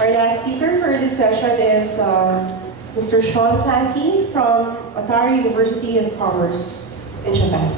Our last speaker for this session is Mr. Shawn Clankie from Otaru University of Commerce in Japan.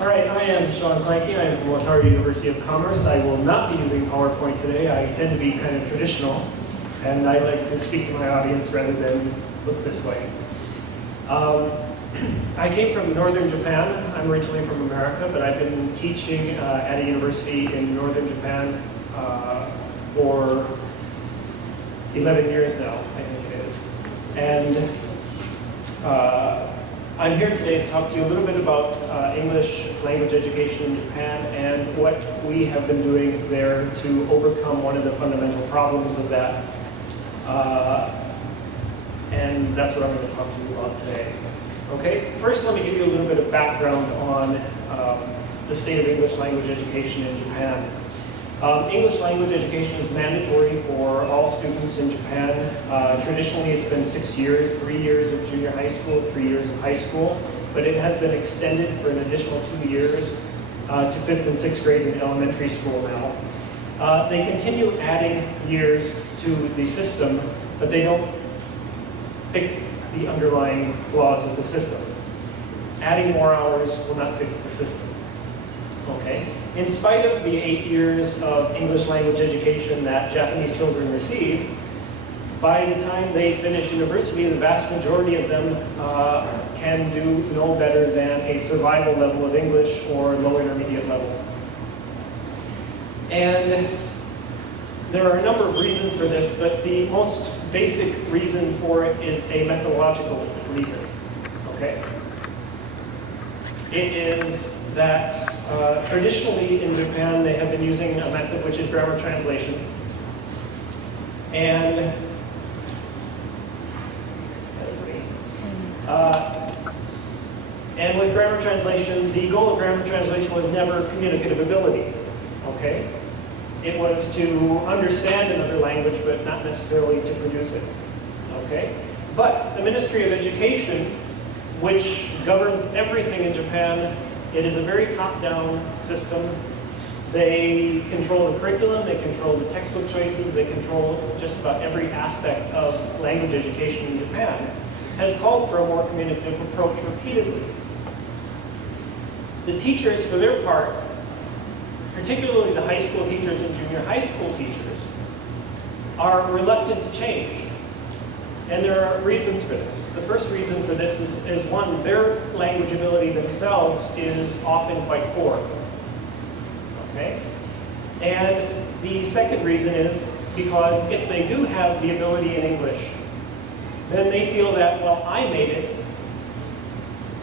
All right, I am Shawn Clankie. I am from Otaru University of Commerce. I will not be using PowerPoint today. I tend to be kind of traditional, and I like to speak to my audience rather than look this way. I came from northern Japan. I'm originally from America, but I've been teaching at a university in northern Japan for 11 years now, I think it is. And I'm here today to talk to you a little bit about English language education in Japan and what we have been doing there to overcome one of the fundamental problems of that. And that's what I'm going to talk to you about today. Okay, first let me give you a little bit of background on the state of English language education in Japan. English language education is mandatory for all students in Japan. Traditionally it's been 6 years, 3 years of junior high school, 3 years of high school, but it has been extended for an additional 2 years to 5th and 6th grade in elementary school now. They continue adding years to the system, but they don't fix the underlying flaws of the system. Adding more hours will not fix the system. Okay? In spite of the 8 years of English language education that Japanese children receive, by the time they finish university, the vast majority of them can do no better than a survival level of English or low intermediate level. And there are a number of reasons for this, but the most basic reason for it is a methodological reason. Okay? It is that traditionally in Japan they have been using a method which is grammar translation. And with grammar translation, the goal of grammar translation was never communicative ability. Okay? It was to understand another language, but not necessarily to produce it. Okay? But the Ministry of Education, which governs everything in Japan, it is a very top-down system. They control the curriculum, they control the textbook choices, they control just about every aspect of language education in Japan, has called for a more communicative approach repeatedly. The teachers, for their part, particularly the high school teachers and junior high school teachers, are reluctant to change. And there are reasons for this. The first reason for this is one, their language ability themselves is often quite poor. Okay? And the second reason is because if they do have the ability in English, then they feel that, well, I made it,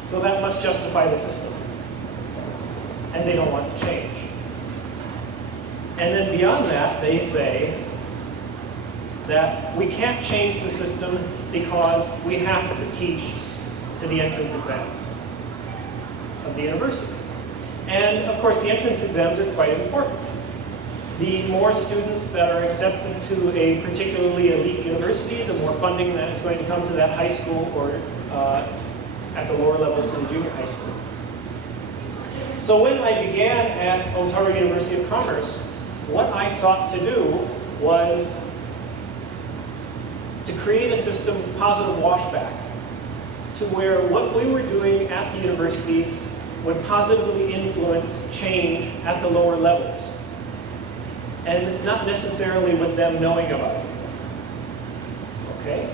so that must justify the system. And they don't want to change. And then beyond that, they say that we can't change the system because we have to teach to the entrance exams of the university. And of course, the entrance exams are quite important. The more students that are accepted to a particularly elite university, the more funding that is going to come to that high school or at the lower levels to the junior high school. So when I began at Otaru University of Commerce, what I sought to do was to create a system of positive washback to where what we were doing at the university would positively influence change at the lower levels, and not necessarily with them knowing about it. Okay?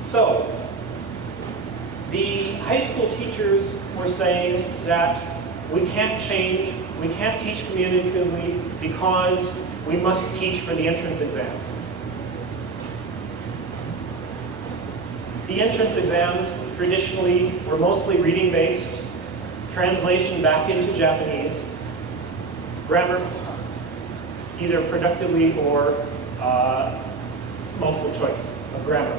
So, the high school teachers were saying that we can't change, we can't teach communicatively because we must teach for the entrance exam. The entrance exams traditionally were mostly reading-based, translation back into Japanese, grammar, either productively or multiple choice of grammar.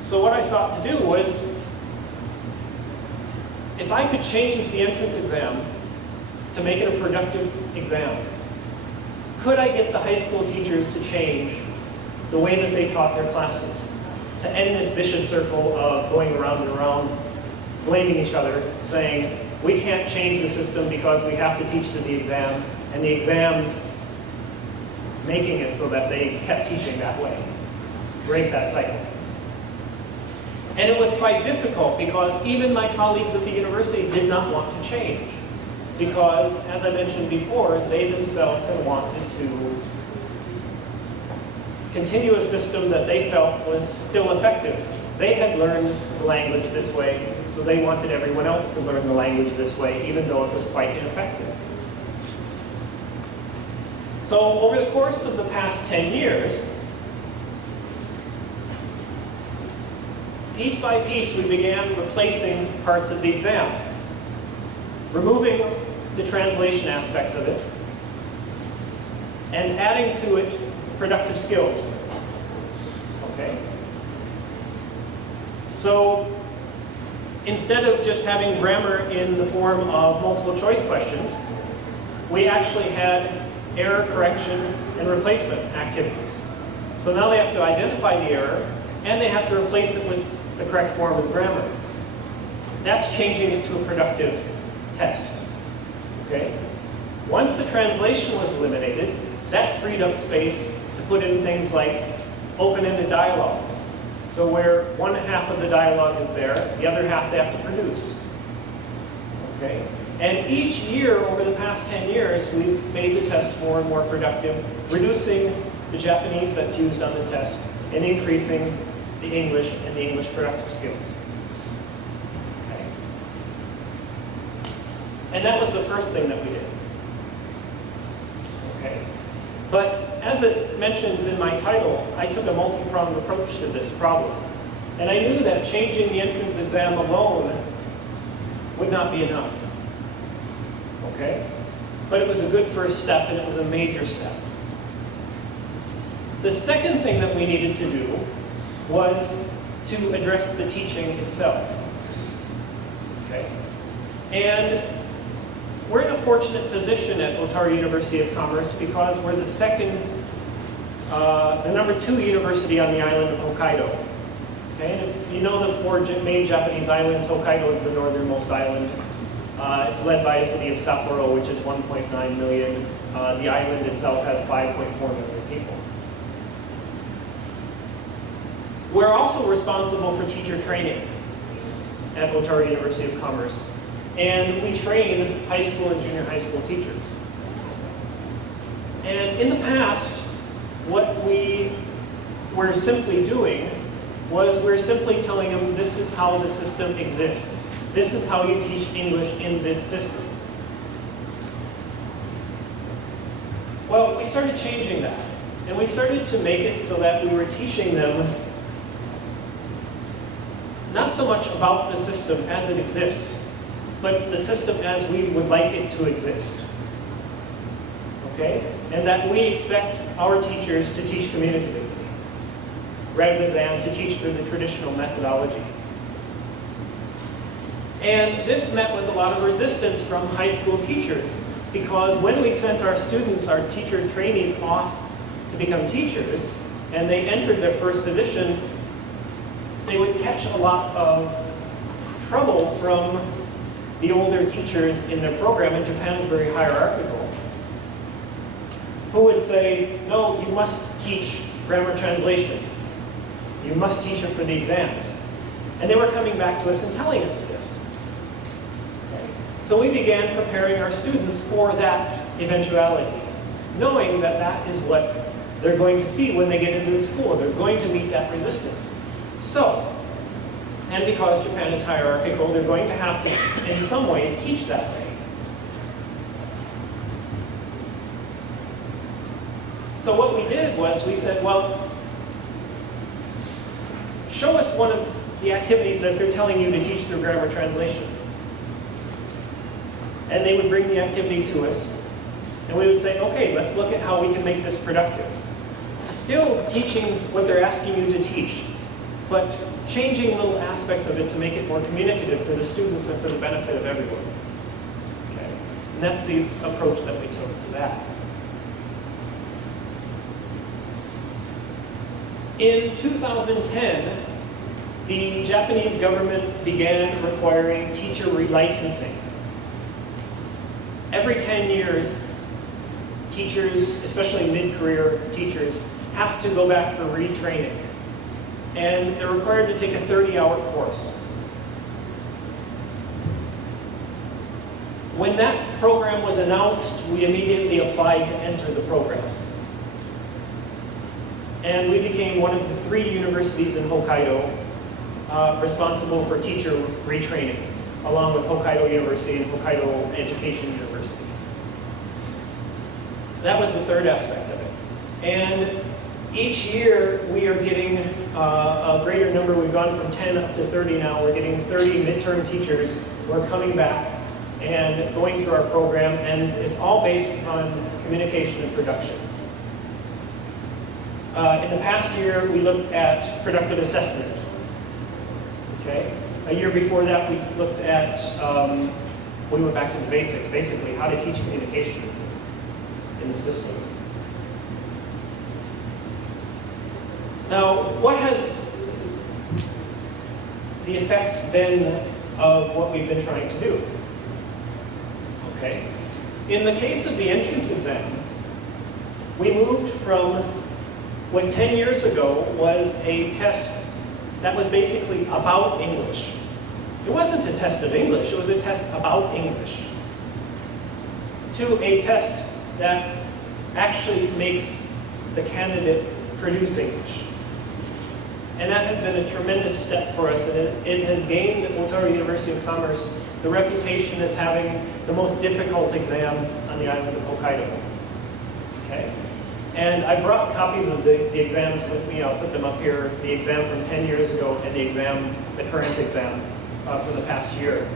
So what I sought to do was, if I could change the entrance exam to make it a productive exam, could I get the high school teachers to change the way that they taught their classes to end this vicious circle of going around and around, blaming each other, saying, we can't change the system because we have to teach to the exam, and the exams making it so that they kept teaching that way. Break that cycle. And it was quite difficult because even my colleagues at the university did not want to change. Because, as I mentioned before, they themselves had wanted to continue a system that they felt was still effective. They had learned the language this way, so they wanted everyone else to learn the language this way, even though it was quite ineffective. So over the course of the past 10 years, piece by piece, we began replacing parts of the exam, removing the translation aspects of it, and adding to it productive skills. Okay? So instead of just having grammar in the form of multiple choice questions, we actually had error correction and replacement activities. So now they have to identify the error, and they have to replace it with the correct form of grammar. That's changing it to a productive test. Okay? Once the translation was eliminated, that freed up space to put in things like open-ended dialogue. So where one half of the dialogue is there, the other half they have to produce. Okay? And each year, over the past 10 years, we've made the test more and more productive, reducing the Japanese that's used on the test, and increasing the English and the English productive skills. Okay? And that was the first thing that we did. Okay? But as it mentions in my title, I took a multi-pronged approach to this problem. And I knew that changing the entrance exam alone would not be enough. Okay? But it was a good first step, and it was a major step. The second thing that we needed to do was to address the teaching itself. Okay? And we're in a fortunate position at Otaru University of Commerce because we're the number 2 university on the island of Hokkaido. Okay? And if you know the 4 main Japanese islands, Hokkaido is the northernmost island. It's led by the city of Sapporo, which is 1.9 million. The island itself has 5.4 million people. We're also responsible for teacher training at Otaru University of Commerce. And we train high school and junior high school teachers. And in the past, what we were simply doing was we're simply telling them this is how the system exists. This is how you teach English in this system. Well, we started changing that. And we started to make it so that we were teaching them not so much about the system as it exists, but the system as we would like it to exist. Okay? And that we expect our teachers to teach communicatively, rather than to teach through the traditional methodology. And this met with a lot of resistance from high school teachers, because when we sent our students, our teacher trainees, off to become teachers, and they entered their first position, they would catch a lot of trouble from the older teachers in their program, and Japan is very hierarchical, who would say, no, you must teach grammar translation. You must teach it for the exams. And they were coming back to us and telling us this. Okay. So we began preparing our students for that eventuality, knowing that that is what they're going to see when they get into the school. They're going to meet that resistance. So, and because Japan is hierarchical, they're going to have to, in some ways, teach that way. So what we did was we said, well, show us one of the activities that they're telling you to teach through grammar translation. And they would bring the activity to us, and we would say, okay, let's look at how we can make this productive. Still teaching what they're asking you to teach, but changing little aspects of it to make it more communicative for the students and for the benefit of everyone. Okay? And that's the approach that we took to that. In 2010, the Japanese government began requiring teacher relicensing. Every 10 years, teachers, especially mid-career teachers, have to go back for retraining. And they're required to take a 30-hour course. When that program was announced, we immediately applied to enter the program. And we became one of the 3 universities in Hokkaido responsible for teacher retraining, along with Hokkaido University and Hokkaido Education University. That was the third aspect of it. And each year we are getting a greater number. We've gone from 10 up to 30 now. We're getting 30 midterm teachers who are coming back and going through our program, and it's all based on communication and production. In the past year, we looked at productive assessment. Okay? A year before that, we looked at, we went back to the basics, basically how to teach communication in the system. Now, what has the effect been of what we've been trying to do? Okay. In the case of the entrance exam, we moved from what 10 years ago was a test that was basically about English. It wasn't a test of English, it was a test about English, to a test that actually makes the candidate produce English. And that has been a tremendous step for us, and it has gained Otaru University of Commerce the reputation as having the most difficult exam on the island of Hokkaido. Okay? And I brought copies of the exams with me. I'll put them up here. The exam from 10 years ago and the current exam for the past year.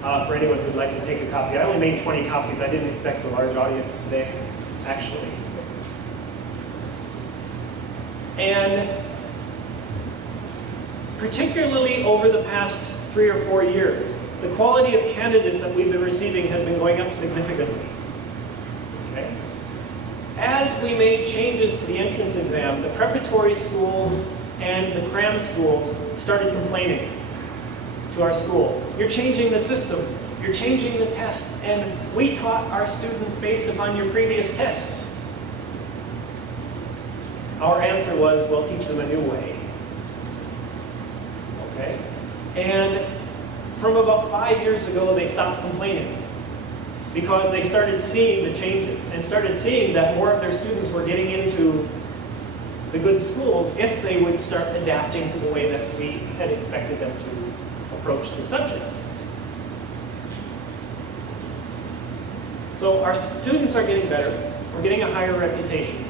For anyone who'd like to take a copy. I only made 20 copies. I didn't expect a large audience today, actually. And particularly over the past 3 or 4 years, the quality of candidates that we've been receiving has been going up significantly. Okay? As we made changes to the entrance exam, the preparatory schools and the cram schools started complaining to our school. You're changing the system, you're changing the test, and we taught our students based upon your previous tests. Our answer was, well, teach them a new way. Okay? And from about 5 years ago, they stopped complaining because they started seeing the changes and started seeing that more of their students were getting into the good schools if they would start adapting to the way that we had expected them to approach the subject. So our students are getting better. We're getting a higher reputation.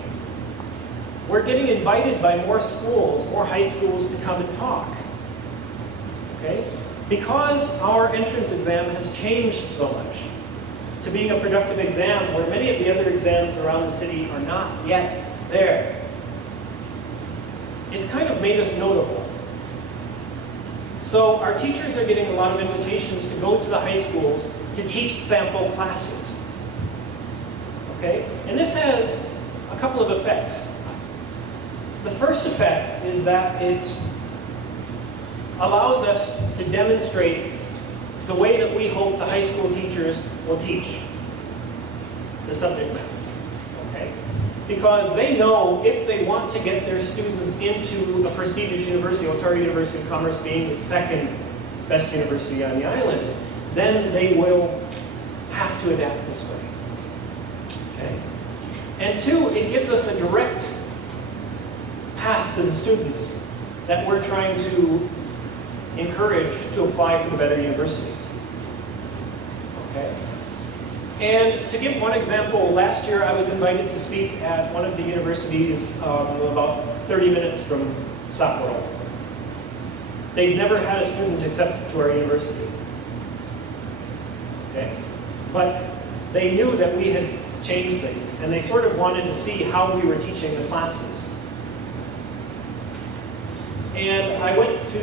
We're getting invited by more schools, more high schools to come and talk. Okay? Because our entrance exam has changed so much to being a productive exam where many of the other exams around the city are not yet there, it's kind of made us notable. So our teachers are getting a lot of invitations to go to the high schools to teach sample classes. Okay? And this has a couple of effects. The first effect is that it allows us to demonstrate the way that we hope the high school teachers will teach the subject matter. Okay? Because they know if they want to get their students into a prestigious university, Otaru University of Commerce being the second best university on the island, then they will have to adapt this way. Okay? And two, it gives us a direct path to the students that we're trying to encourage to apply for the better universities. Okay? And to give one example, last year I was invited to speak at one of the universities about 30 minutes from Sapporo. They've never had a student accepted to our university. Okay? But they knew that we had changed things, and they sort of wanted to see how we were teaching the classes. And I went to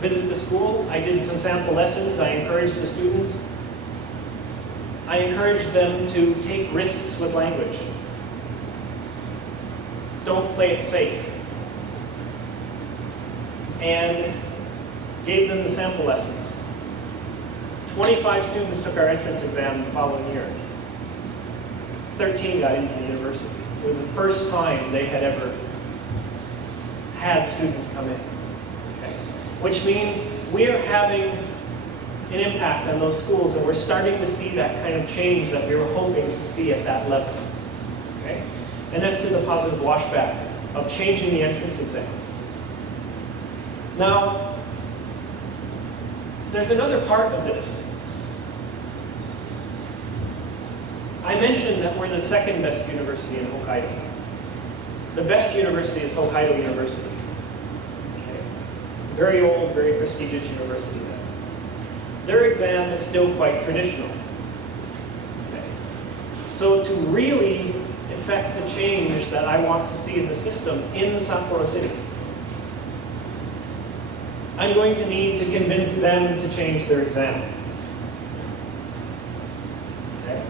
visit the school. I did some sample lessons. I encouraged the students. I encouraged them to take risks with language. Don't play it safe. and gave them the sample lessons. 25 students took our entrance exam the following year. 13 got into the university. It was the first time they had ever had students come in. Okay? Which means we are having an impact on those schools, and we're starting to see that kind of change that we were hoping to see at that level. Okay? And that's through the positive washback of changing the entrance exams. Now, there's another part of this. I mentioned that we're the second best university in Hokkaido. The best university is Hokkaido University. Okay. Very old, very prestigious university there. Their exam is still quite traditional. Okay. So to really effect the change that I want to see in the system in Sapporo City, I'm going to need to convince them to change their exam. Okay.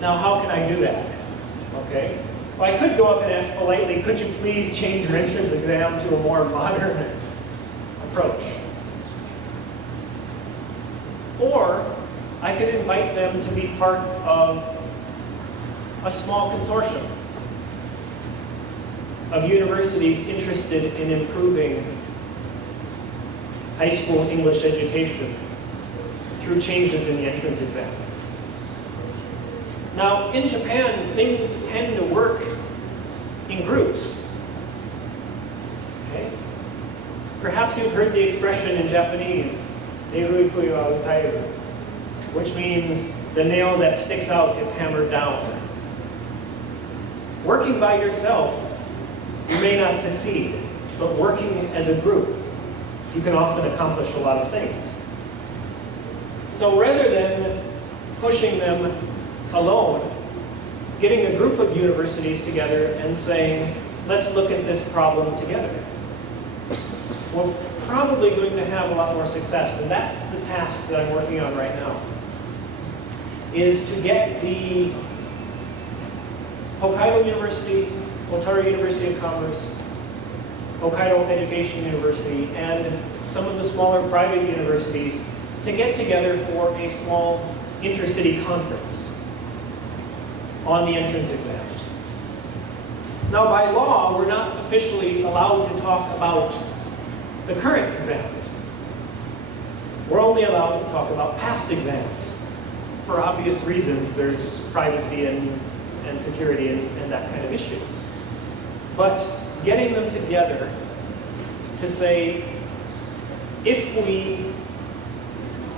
Now, how can I do that? Okay. Well, I could go up and ask politely, could you please change your entrance exam to a more modern approach? Or I could invite them to be part of a small consortium of universities interested in improving high school English education through changes in the entrance exam. Now, in Japan, things tend to work in groups. Okay? Perhaps you've heard the expression in Japanese, "Neiruikuyu wa utaeru," which means the nail that sticks out gets hammered down. Working by yourself, you may not succeed, but working as a group, you can often accomplish a lot of things. So rather than pushing them alone, getting a group of universities together and saying, let's look at this problem together, we're probably going to have a lot more success. And that's the task that I'm working on right now, is to get the Hokkaido University, Otaru University of Commerce, Hokkaido Education University, and some of the smaller private universities to get together for a small intercity conference on the entrance exams. Now, by law, we're not officially allowed to talk about the current exams. We're only allowed to talk about past exams. For obvious reasons, there's privacy and security and that kind of issue. But getting them together to say, if we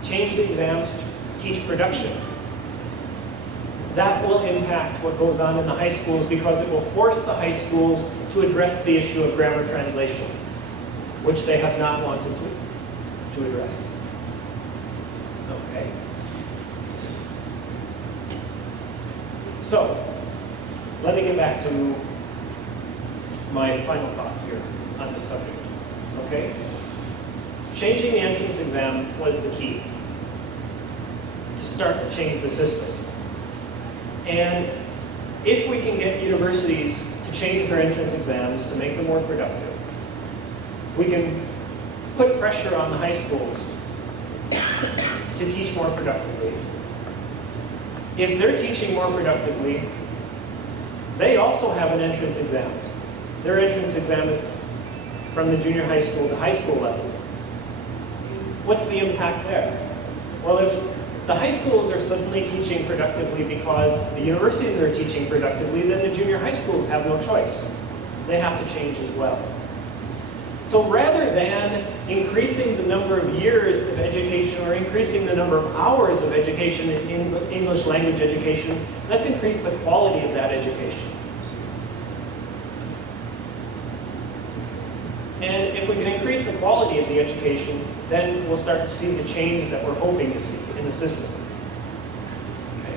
change the exams to teach production, that will impact what goes on in the high schools, because it will force the high schools to address the issue of grammar translation, which they have not wanted to address. Okay. So, let me get back to my final thoughts here on this subject. Okay? Changing the entrance exam was the key to start to change the system. And if we can get universities to change their entrance exams to make them more productive, we can put pressure on the high schools to teach more productively. If they're teaching more productively, they also have an entrance exam. Their entrance exam is from the junior high school to high school level. What's the impact there? Well, if the high schools are suddenly teaching productively because the universities are teaching productively, then the junior high schools have no choice. They have to change as well. So rather than increasing the number of years of education or increasing the number of hours of education in English language education, let's increase the quality of that education. And if we can increase the quality of the education, then we'll start to see the change that we're hoping to see in the system. Okay.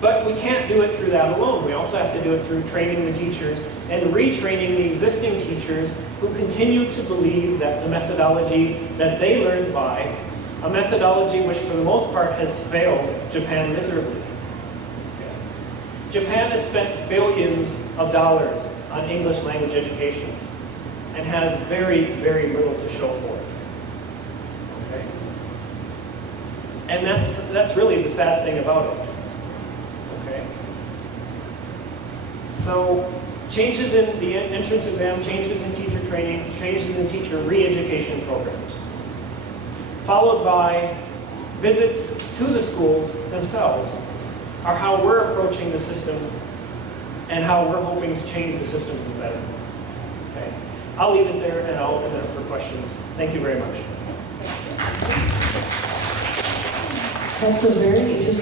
But we can't do it through that alone. We also have to do it through training the teachers and retraining the existing teachers who continue to believe that the methodology that they learned by, a methodology which for the most part has failed Japan miserably. Okay. Japan has spent billions of dollars on English language education and has very, very little to show for it. Okay? And that's really the sad thing about it. Okay? So changes in the entrance exam, changes in teacher training, changes in teacher re-education programs, followed by visits to the schools themselves, are how we're approaching the system and how we're hoping to change the system for the better. Okay? I'll leave it there and I'll open it up for questions. Thank you very much. That's a very interesting